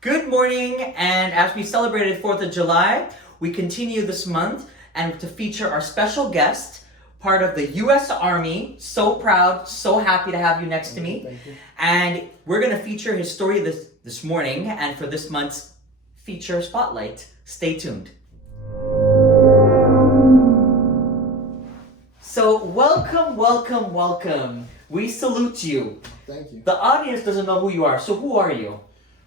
Good morning, and as we celebrated 4th of July, we continue this month and to feature our special guest, part of the U.S. Army. So proud, so happy to have you next to me. Thank you. And we're going to feature his story this morning and for this month's feature spotlight. Stay tuned. So welcome. We salute you. Thank you. The audience doesn't know who you are, so who are you?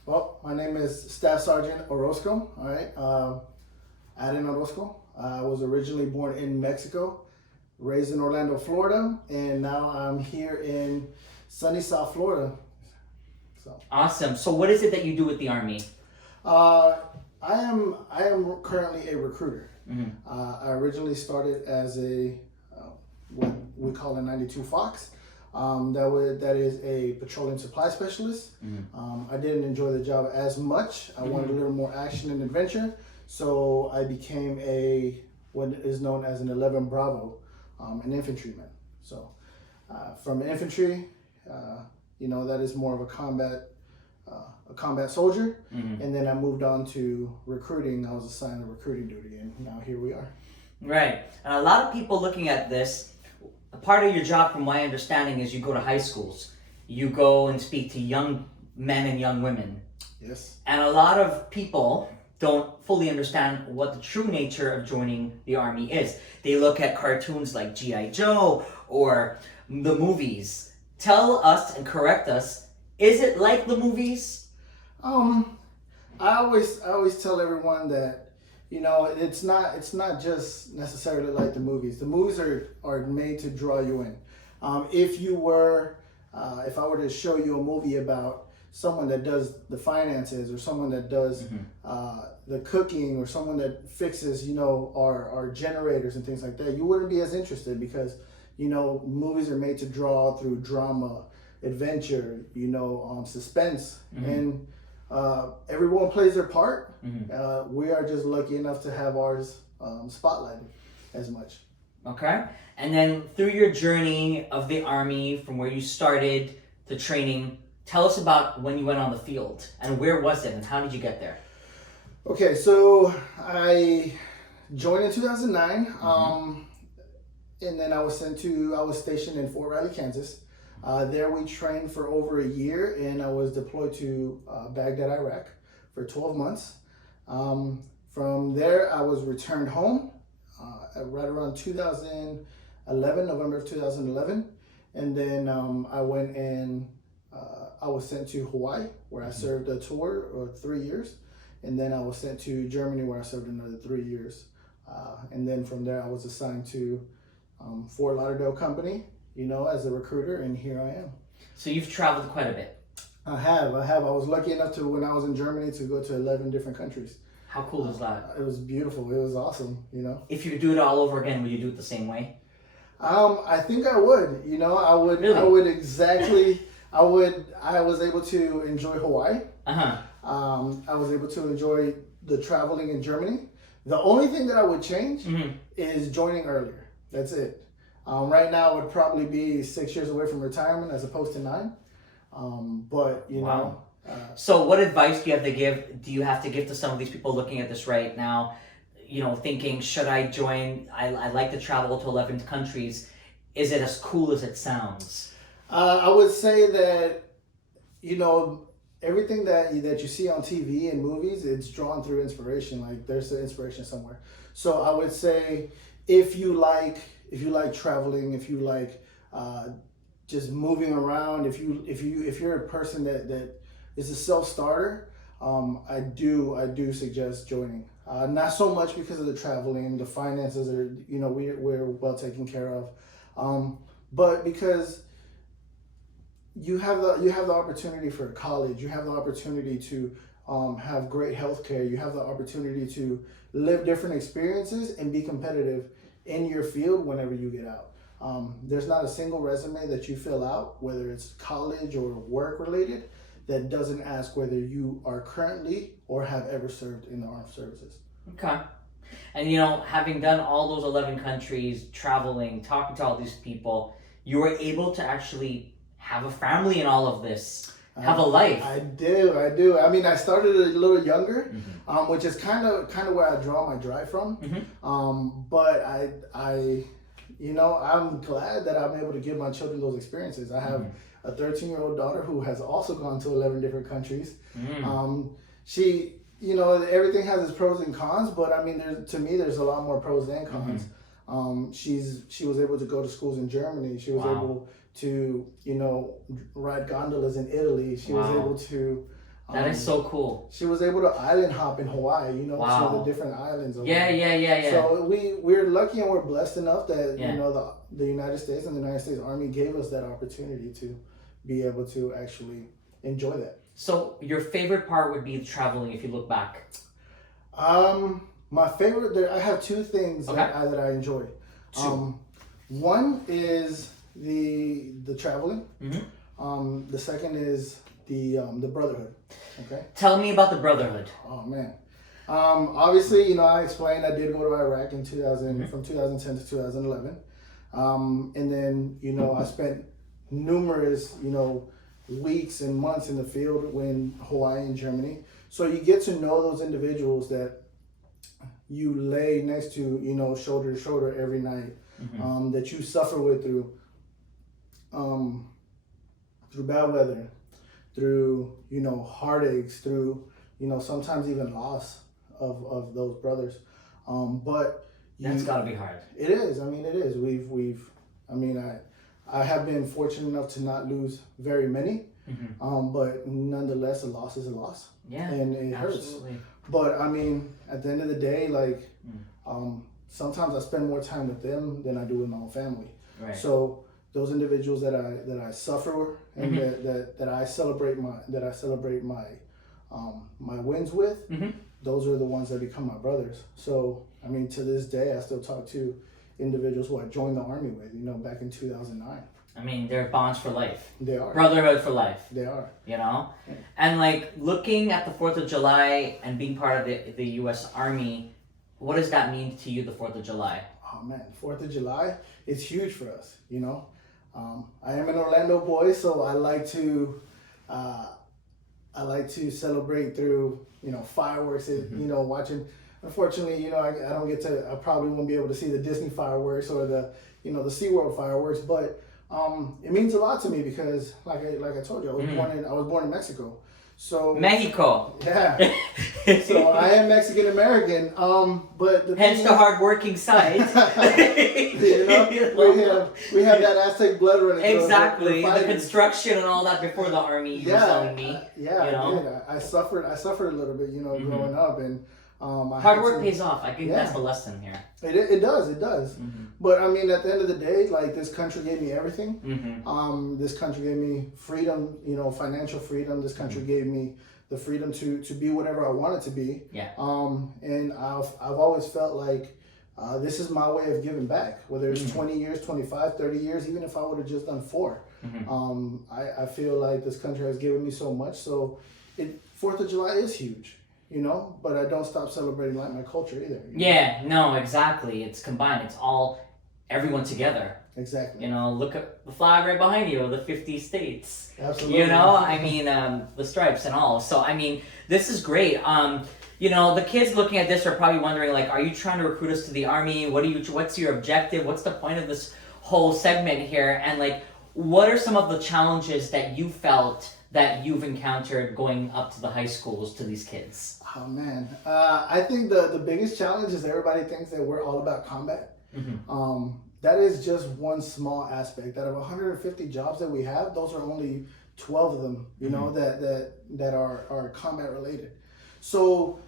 Well, my name is Staff Sergeant Orozco. All right, Aden Orozco. I was originally born in Mexico, raised in Orlando, Florida, and now I'm here in sunny South Florida. Awesome. So what is it that you do with the Army? I am currently a recruiter. Mm-hmm. I originally started as a what we call a 92 Fox. That is a petroleum supply specialist. Mm-hmm. I didn't enjoy the job as much. I wanted a little more action and adventure, so I became what is known as an 11 Bravo, an infantryman. So from infantry, that is more of a combat soldier, Mm-hmm. and then I moved on to recruiting. I was assigned to recruiting duty, and now here we are. Right. And a lot of people looking at this, a part of your job, from my understanding, is you go to high schools. You go and speak to young men and young women. Yes. And a lot of people don't fully understand what the true nature of joining the Army is. They look at cartoons like G.I. Joe or the movies. Tell us and correct us, is it like the movies? I always tell everyone that it's not just necessarily like the movies. The movies are made to draw you in. If I were to show you a movie about someone that does the finances, or someone that does the cooking, or someone that fixes our generators and things like that, you wouldn't be as interested, because movies are made to draw through drama, adventure, suspense, and everyone plays their part. We are just lucky enough to have ours spotlighted as much. Okay. And then through your journey of the Army, from where you started to training, tell us about when you went on the field, and where was it and how did you get there? Okay, so I joined in 2009, and then I was stationed in Fort Riley, Kansas. There we trained for over a year, and I was deployed to Baghdad, Iraq for 12 months. From there, I was returned home right around 2011, November of 2011. And then I went and I was sent to Hawaii, where I served a tour of 3 years. And then I was sent to Germany, where I served another 3 years. And then from there, I was assigned to Fort Lauderdale Company, as a recruiter, and here I am. So you've traveled quite a bit. I have. I was lucky enough to, when I was in Germany, to go to 11 different countries. How cool is that? It was beautiful. It was awesome, If you could do it all over again, would you do it the same way? I think I would. I would. Really? I would exactly. I would. I was able to enjoy Hawaii. I was able to enjoy the traveling in Germany. The only thing that I would change is joining earlier. That's it. Right now, I would probably be 6 years away from retirement as opposed to 9. But Wow. So what advice do you have to give? Do you have to give to some of these people looking at this right now, thinking, should I join? I like to travel to 11 countries. Is it as cool as it sounds? I would say that, everything that you see on TV and movies, it's drawn through inspiration. Like, there's an inspiration somewhere. So I would say, if you like traveling, if you like just moving around, if you're a person that is a self-starter, I do suggest joining. Not so much because of the traveling, the finances are, we're well taken care of, but because you have the opportunity for college, you have the opportunity to have great healthcare, you have the opportunity to live different experiences and be competitive in your field whenever you get out. There's not a single resume that you fill out, whether it's college or work related, that doesn't ask whether you are currently or have ever served in the armed services. Okay. And having done all those 11 countries, traveling, talking to all these people, you were able to actually have a family in all of this. have a life. I do. I mean, I started a little younger, Mm-hmm. which is kind of where I draw my drive from. Mm-hmm. But I'm glad that I'm able to give my children those experiences. I have a 13-year-old daughter who has also gone to 11 different countries. She, everything has its pros and cons, but I mean, to me, there's a lot more pros than cons. She was able to go to schools in Germany. She was able to, ride gondolas in Italy. She was able to. That is so cool. She was able to island hop in Hawaii. To the different islands. Yeah. So we're lucky and we're blessed enough that the United States and the United States Army gave us that opportunity to be able to actually enjoy that. So your favorite part would be traveling if you look back. My favorite. I have two things that I enjoy. One is the traveling. The second is the brotherhood. Okay. Tell me about the brotherhood. Oh man. Obviously, I explained I did go to Iraq in 2000 from 2010 to 2011. And then I spent numerous weeks and months in the field in Hawaii and Germany. So you get to know those individuals that you lay next to, shoulder to shoulder every night, that you suffer with through bad weather, through, heartaches, through, sometimes even loss of those brothers. But that's gotta be hard. It is. I mean, it is. I have been fortunate enough to not lose very many, but nonetheless, a loss is a loss. Yeah, and it absolutely. hurts. But I mean, at the end of the day, sometimes I spend more time with them than I do with my own family. Right. So those individuals that I suffer and that I celebrate my my wins with, those are the ones that become my brothers. So I mean, to this day, I still talk to individuals who I joined the Army with, back in 2009. I mean, they're bonds for life. They are. Brotherhood for life. They are. Yeah. And looking at the 4th of July and being part of the U.S. Army, what does that mean to you, the 4th of July? Oh man, 4th of July, it's huge for us, I am an Orlando boy, so I like to celebrate through, fireworks, watching. Unfortunately, I don't get to. I probably won't be able to see the Disney fireworks or the SeaWorld fireworks, but it means a lot to me because, like I told you, I was born in Mexico. So Mexico. Yeah. So I am Mexican American. But hence the hardworking side. we have that Aztec blood running. Exactly. The construction and all that before the Army. You were telling me. I suffered a little bit, growing up, and hard work pays off. I think that's the lesson here. It does. But I mean, at the end of the day, this country gave me everything. This country gave me freedom, financial freedom. This country gave me the freedom to be whatever I wanted to be. Yeah. And I've always felt like this is my way of giving back, whether it's 20 years, 25, 30 years, even if I would have just done 4. I feel like this country has given me so much. So 4th of July is huge. But I don't stop celebrating my culture either. Yeah, no, exactly. It's combined. It's all everyone together. Exactly. Look at the flag right behind you, the 50 states. Absolutely. The stripes and all. So, I mean, this is great. The kids looking at this are probably wondering, are you trying to recruit us to the Army? What's your objective? What's the point of this whole segment here? And, what are some of the challenges that you felt that you've encountered going up to the high schools to these kids? Oh man, I think the biggest challenge is everybody thinks that we're all about combat. That is just one small aspect. Out of 150 jobs that we have, those are only 12 of them, that are combat related. So,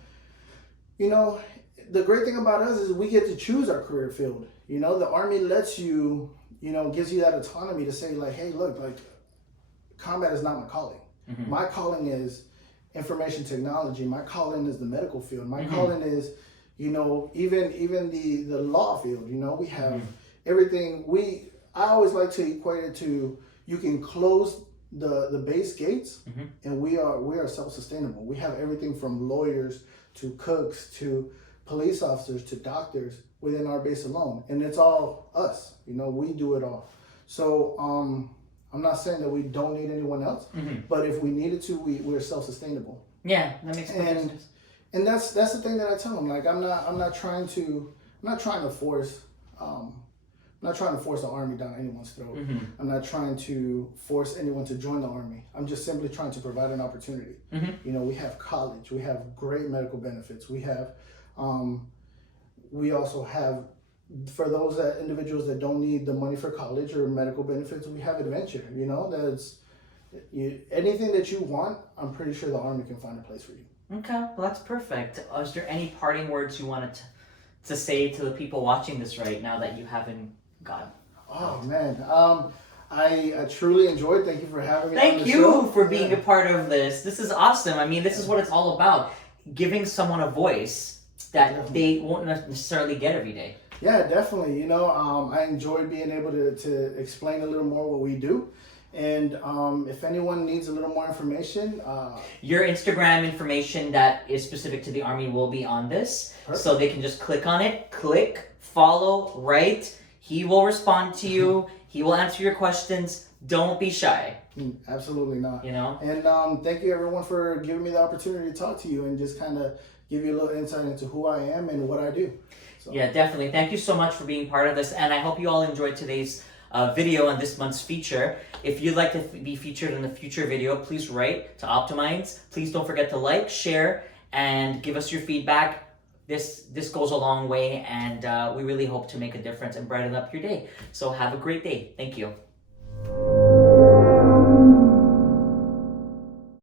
the great thing about us is we get to choose our career field. The Army lets you, gives you that autonomy to say hey, look, combat is not my calling. My calling is information technology. My calling is the medical field. My calling is, even the law field. We have everything. I always like to equate it to, you can close the base gates, and we are self-sustainable. We have everything from lawyers to cooks to police officers to doctors within our base alone, and it's all us. We do it all. So I'm not saying that we don't need anyone else, but if we needed to, we're self-sustainable. Yeah, that makes sense. And that's the thing that I tell them. Like I'm not trying to force I'm not trying to force the army down anyone's throat. I'm not trying to force anyone to join the army. I'm just simply trying to provide an opportunity. You know, we have college, we have great medical benefits, we also have, for those individuals that don't need the money for college or medical benefits, we have adventure. You know, anything that you want, I'm pretty sure the army can find a place for you. Okay, well that's perfect. Is there any parting words you wanted to say to the people watching this right now that you haven't got? Oh man, I truly enjoyed. Thank you for having me. Thank you for being a part of this. This is awesome. I mean, this is what it's all about: giving someone a voice that they won't necessarily get every day. Yeah, definitely. You know, I enjoyed being able to explain a little more what we do. And if anyone needs a little more information, your Instagram information that is specific to the Army will be on this. Perfect. So they can just click on it, follow, write. He will respond to you. He will answer your questions. Don't be shy. Absolutely not. You know? And thank you everyone for giving me the opportunity to talk to you and just kind of give you a little insight into who I am and what I do. So. Yeah, definitely. Thank you so much for being part of this. And I hope you all enjoyed today's video on this month's feature. If you'd like to be featured in a future video, please write to Optimize. Please don't forget to like, share, and give us your feedback. This goes a long way, and we really hope to make a difference and brighten up your day. So have a great day. Thank you.